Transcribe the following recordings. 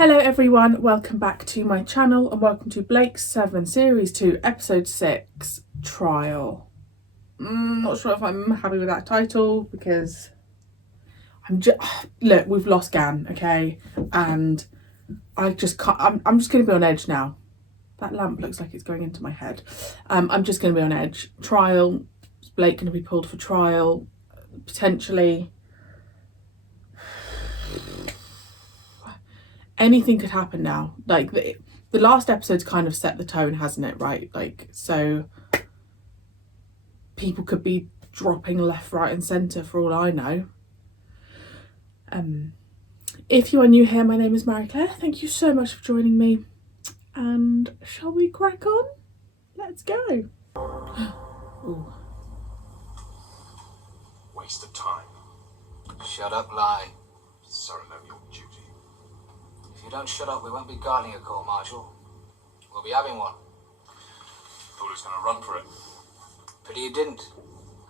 Hello everyone, welcome back to my channel and welcome to Ep.7 Series 2 Episode 6 Trial. Not sure if I'm happy with that title because look, we've lost Gan, okay? And I just can't, I'm just going to be on edge now. That lamp looks like it's going into my head. I'm just going to be on edge. Trial, is Blake going to be pulled for trial? Potentially. Anything could happen now. Like the last episode's kind of set the tone, hasn't it? Right? Like, so people could be dropping left, right and centre for all I know. If you are new here, my name is Marie-Clare. Thank you so much for joining me. And shall we crack on? Let's go. Ooh. Waste of time. Shut up, lie. Ceremonial duty. If you don't shut up, we won't be guarding a court martial. We'll be having one. Thought he was going to run for it. Pity you didn't.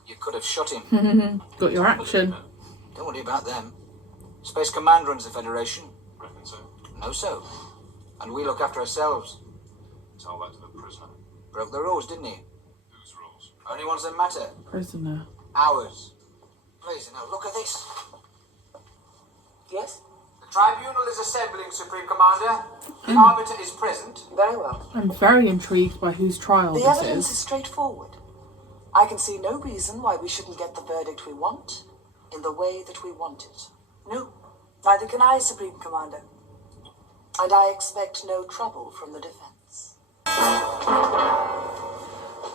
You could have shot him. Got your action. Don't worry about them. Space Command runs the Federation. Reckon so? No so. And we look after ourselves. Tell that to the prisoner. Broke the rules, didn't he? Whose rules? Only ones that matter. Prisoner. Ours. Please, now look at this. Yes? The tribunal is assembling, Supreme Commander. The arbiter is present. Very well. I'm very intrigued by whose trial The this evidence is straightforward. I can see no reason why we shouldn't get the verdict we want in the way that we want it. No, neither can I, Supreme Commander. And I expect no trouble from the defense.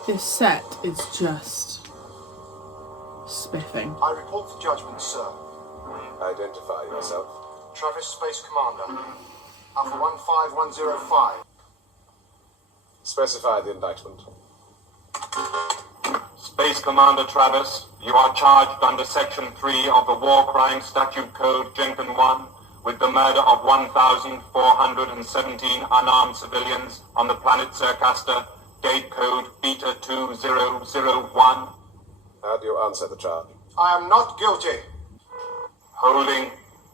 This set is just spiffing. I report for judgment, sir. Identify yourself. Travis Space Commander. Alpha 15105. Specify the indictment. Space Commander Travis, you are charged under Section 3 of the War Crime Statute Code, Jenkin 1, with the murder of 1,417 unarmed civilians on the planet Circaster, date code Beta 2001. How do you answer the charge? I am not guilty. Holding.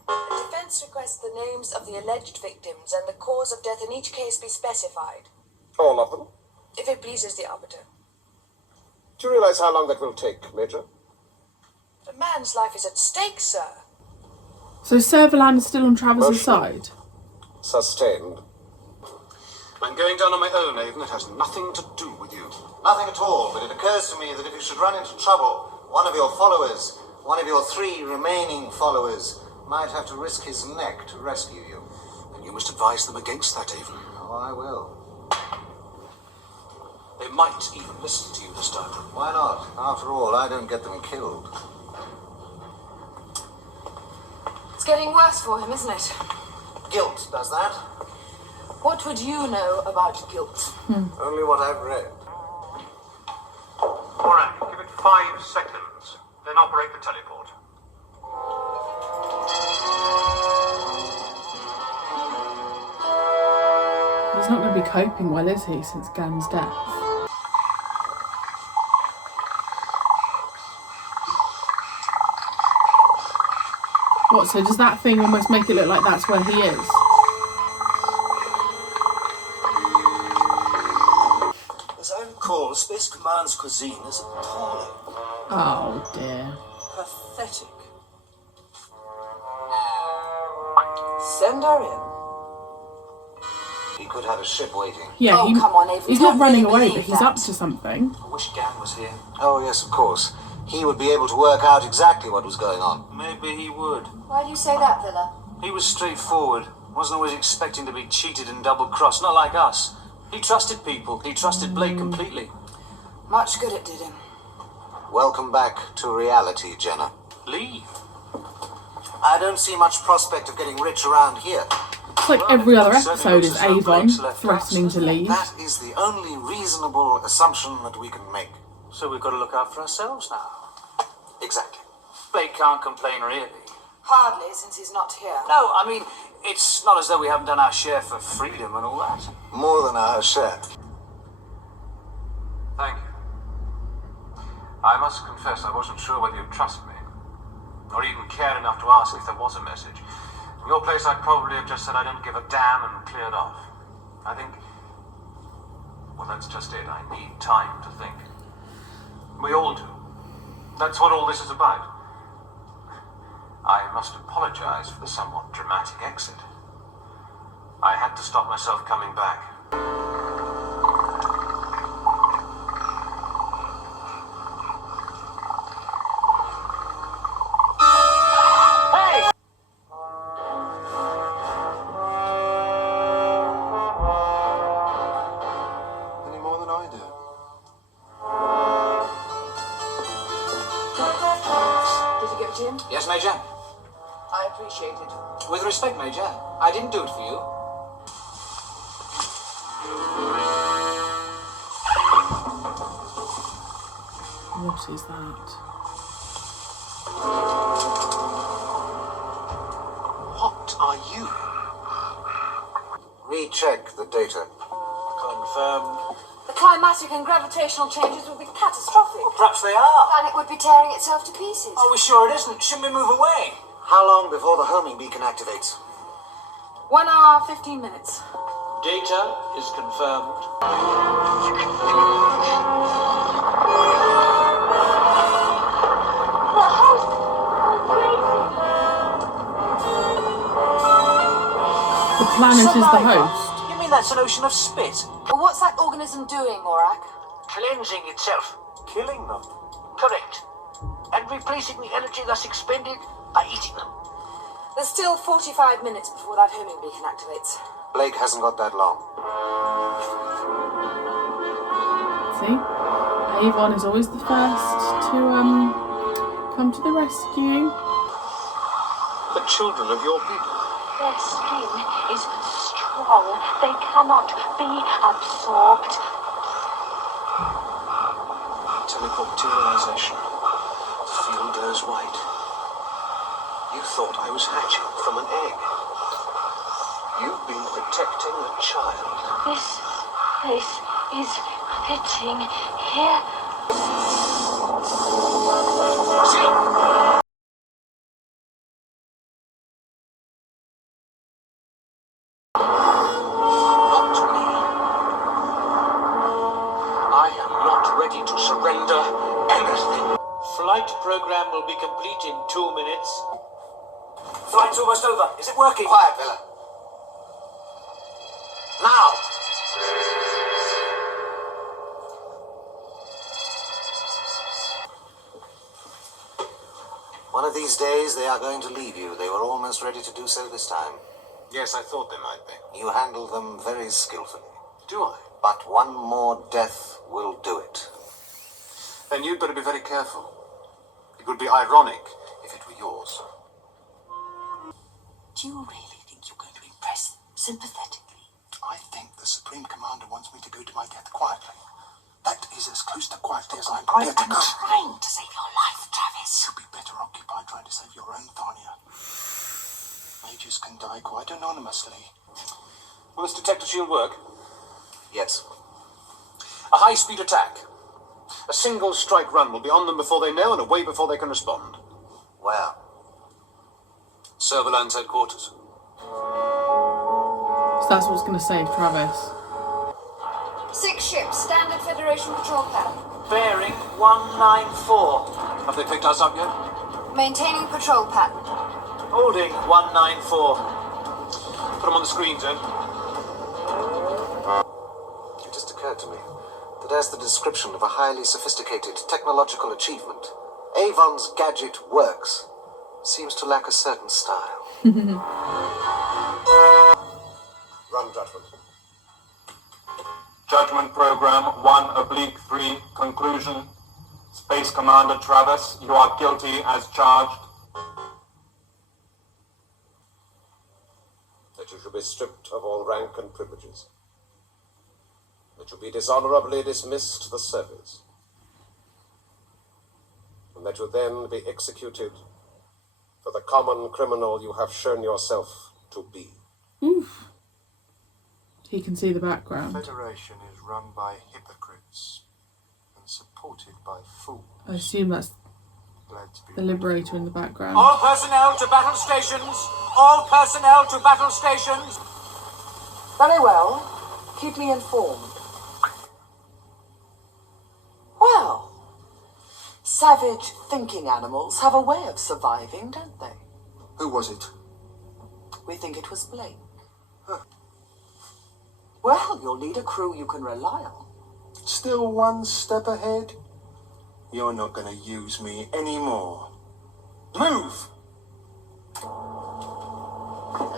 The defense requests the names of the alleged victims and the cause of death in each case be specified, All of them? if it pleases the arbiter. Do you realize how long that will take, Major? A man's life is at stake, sir. So Servalan is still on Travis's side? Sustained. I'm going down on my own, Avon. It has nothing to do with you. Nothing at all, but it occurs to me that if you should run into trouble, one of your followers, one of your 3 remaining followers, might have to risk his neck to rescue you. And you must advise them against that, Avon. Oh, I will. They might even listen to you this time. Why not? After all, I don't get them killed. It's getting worse for him, isn't it? Guilt does that. What would you know about guilt? Only what I've read. All right, give it 5 seconds, then operate the teleport. He's not going to be coping well, is he, since Gan's death? What, so does that thing almost make it look like that's where he is? As I recall, Space Command's cuisine is appalling. Oh dear. Pathetic. Send her in. He could have a ship waiting. Yeah, Oh, come on, Avery, he's don't not running really away, believe but he's that. up to something. I wish Gan was here. Oh, yes, of course. He would be able to work out exactly what was going on. Maybe he would. Why do you say that, Villa? He was straightforward. Wasn't always expecting to be cheated and double-crossed. Not like us. He trusted people. He trusted Blake completely. Much good it did him. Welcome back to reality, Jenna. Leave. I don't see much prospect of getting rich around here. It's like every other episode is Avon threatening to leave. That is the only reasonable assumption that we can make. So we've got to look out for ourselves now. Exactly. Blake can't complain, really. Hardly, since he's not here. No, I mean, it's not as though we haven't done our share for freedom and all that. More than our share. Thank you. I must confess I wasn't sure whether you'd trust me, or even care enough to ask if there was a message. In your place, I'd probably have just said I don't give a damn and cleared off. I think... Well, that's just it. I need time to think. We all do. That's what all this is about. I must apologize for the somewhat dramatic exit. I had to stop myself coming back. Any more than I do. Did you give it to him? Yes, Major? I appreciate it. With respect, Major, I didn't do it for you. What is that? What are you? Recheck the data. Confirmed. The climatic and gravitational changes would be catastrophic. Well, perhaps they The are. planet would be tearing itself to pieces. Are we sure it isn't? Shouldn't we move away? How long before the homing beacon activates? 1 hour, 15 minutes. Data is confirmed. The host The planet is the Saliva? host. You mean that's an ocean of spit? Well, what's that organism doing, Morak? Cleansing itself. Killing them. Correct. And replacing the energy thus expended by eating them. There's still 45 minutes before that homing beacon activates. Blake hasn't got that long. See? Avon is always the first to come to the rescue. The children of your people. Their skin is strong. They cannot be absorbed. Teleporterialization. The field goes white. You thought I was hatching from an egg. You've been protecting a child. This place is fitting here. Not me. I am not ready to surrender anything. Flight program will be complete in 2 minutes. Flight's almost over. Is it working? Quiet, Villa. Now! One of these days they are going to leave you. They were almost ready to do so this time. Yes, I thought they might be. You handled them very skillfully. Do I? But one more death will do it. Then you'd better be very careful. It would be ironic if it were yours. Do you really think you're going to impress them sympathetically? I think the Supreme Commander wants me to go to my death quietly. That is as close to quietly as I'm I prepared to am go. trying to save your life, Travis. You'll be better occupied trying to save your own, Thania. Mages can die quite anonymously. Will this detector shield work? Yes. A high-speed attack. A single strike run will be on them before they know and away before they can respond. Where? Serverland's headquarters. So that's what's going to save Travis. 6 ships, standard Federation patrol pattern. Bearing 194. Have they picked us up yet? Maintaining patrol pattern. Holding 194. Put them on the screens, then. It just occurred to me that as the description of a highly sophisticated technological achievement, Avon's gadget works, seems to lack a certain style. Run, Judgment. Judgment Program 1/3, conclusion. Space Commander Travis, you are guilty as charged. That you should be stripped of all rank and privileges. That you be dishonorably dismissed the service. And that you then be executed for the common criminal you have shown yourself to be. Oof. He can see the background. Federation is run by hypocrites and supported by fools. I assume that's The Liberator in the background. All personnel to battle stations! All personnel to battle stations! Very well. Keep me informed. Well, savage thinking animals have a way of surviving, don't they? Who was it? We think it was Blake. Well, you'll need a crew you can rely on. Still one step ahead? You're not going to use me anymore. Move! The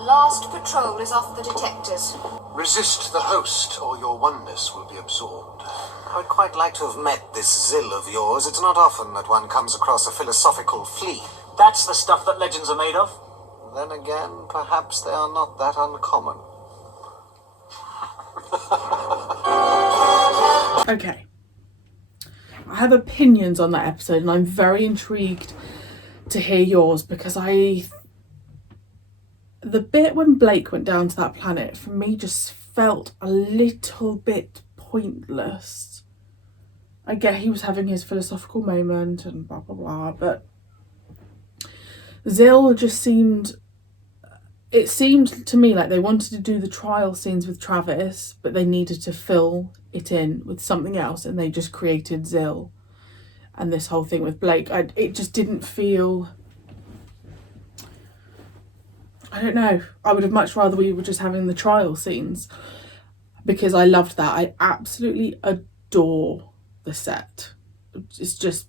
last patrol is off the detectors. Resist the host, or your oneness will be absorbed. I would quite like to have met this Zill of yours. It's not often that one comes across a philosophical flea. That's the stuff that legends are made of. Then again, perhaps they are not that uncommon. Okay. I have opinions on that episode and I'm very intrigued to hear yours because the bit when Blake went down to that planet for me just felt a little bit pointless. I get he was having his philosophical moment and blah blah blah, but Zill just seemed to me like they wanted to do the trial scenes with Travis, but they needed to fill it in with something else and they just created Zill and this whole thing with Blake. It just didn't feel, I don't know, I would have much rather we were just having the trial scenes because I loved that. I absolutely adore the set. It's just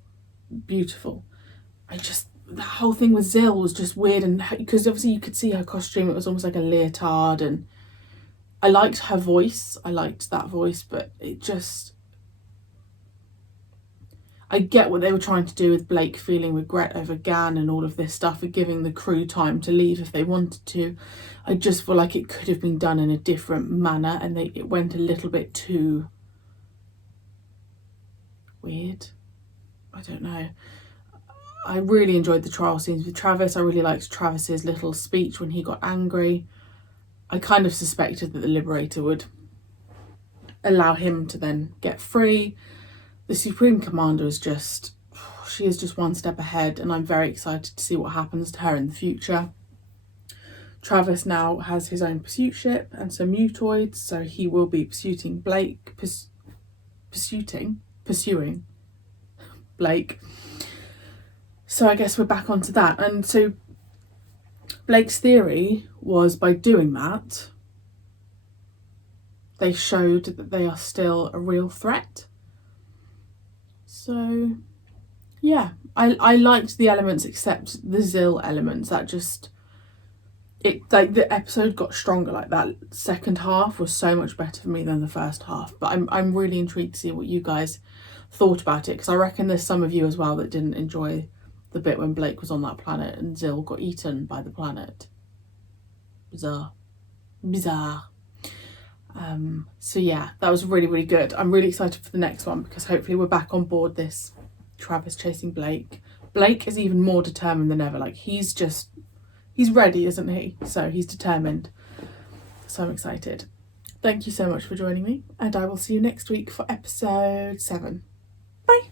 beautiful. That whole thing with Zill was just weird, and because obviously you could see her costume, it was almost like a leotard, and I liked her voice. I liked that voice, but it just, I get what they were trying to do with Blake feeling regret over Gan and all of this stuff and giving the crew time to leave if they wanted to. I just feel like it could have been done in a different manner and it went a little bit too weird. I don't know. I really enjoyed the trial scenes with Travis. I really liked Travis's little speech when he got angry. I kind of suspected that the Liberator would allow him to then get free. The Supreme Commander is just, she is just one step ahead and I'm very excited to see what happens to her in the future. Travis now has his own pursuit ship and some mutoids, so he will be pursuing Blake, pursuing Blake. So I guess we're back onto that. And so Blake's theory was by doing that, they showed that they are still a real threat. So yeah, I liked the elements except the Zill elements. That just, it, like, the episode got stronger. Like, that second half was so much better for me than the first half. But I'm really intrigued to see what you guys thought about it, because I reckon there's some of you as well that didn't enjoy the bit when Blake was on that planet and Zill got eaten by the planet. Bizarre. So yeah, that was really, really good. I'm really excited for the next one because hopefully we're back on board this Travis chasing Blake. Blake is even more determined than ever. Like, he's ready, isn't he? So he's determined. So I'm excited. Thank you so much for joining me, and I will see you next week for episode 7. Bye.